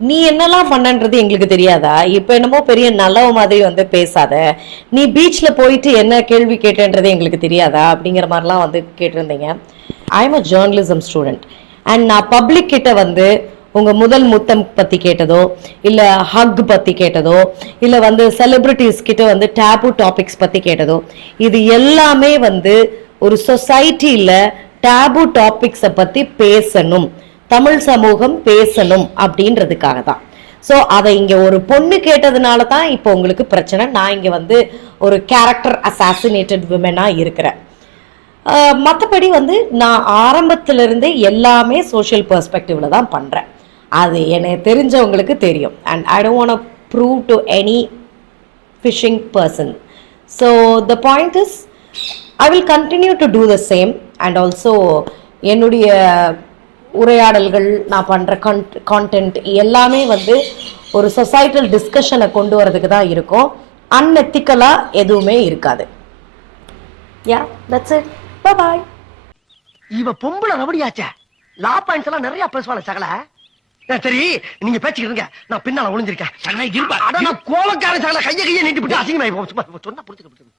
நீ என்னெல்லாம் பண்ணன்றது எங்களுக்கு தெரியாதா? இப்ப என்னமோ பெரிய நல்லவ மாதிரி வந்து பேசாத. நீ பீச்ல போயிட்டு என்ன கேள்வி கேட்டன்றது எங்களுக்கு தெரியாதா? அப்படிங்கிற மாதிரிலாம் வந்து கேட்டிருந்தீங்க. I am a journalism student. And நான் பப்ளிக் கிட்ட வந்து உங்க முதல் முத்தம் பத்தி கேட்டதோ, இல்ல ஹக் பத்தி கேட்டதோ, இல்ல வந்து செலிபிரிட்டிஸ் கிட்ட வந்து டேபு டாபிக்ஸ் பத்தி கேட்டதோ, இது எல்லாமே வந்து ஒரு சொசைட்டில டேபு டாபிக்ஸை பத்தி பேசணும், தமிழ் சமூகம் பேசணும் அப்படின்றதுக்காக தான். ஸோ அதை இங்க ஒரு பொண்ணு கேட்டதுனால தான் இப்போ உங்களுக்கு பிரச்சனை. நான் இங்க வந்து ஒரு கேரக்டர் அசாசினேட்டட் விமனா இருக்கிறேன். மற்றபடி வந்து நான் ஆரம்பத்திலிருந்தே எல்லாமே சோஷியல் பெர்ஸ்பெக்டிவ்ல தான் பண்றேன். அது எனக்கு தெரிஞ்சவங்களுக்கு தெரியும். And I don't want to prove to any fishing person. So the point is I will continue to do the same. And also என்னுடைய உரையாடல்கள், நான் பண்ணுற கான்டென்ட் எல்லாமே வந்து ஒரு சொசைட்டல் டிஸ்கஷனை கொண்டு வரதுக்கு தான் இருக்கும். அன்எத்திக்கலாக எதுவுமே இருக்காது. யா, தட்ஸ் இட். Bye bye. இவ பொம்பளை ரபடியாச்சே. லா பாயிண்ட்ஸ் எல்லாம் நிறைய பேசுவாங்க சகல. சரி, நீங்க பேசிக்கிறீங்க, நான் பின்னால ஒளிஞ்சிருக்கேன். கோவக்கார சகல கைய நீட்டி போட்டு அசிங்கமாயி சொன்னா புரிஞ்சுக்க.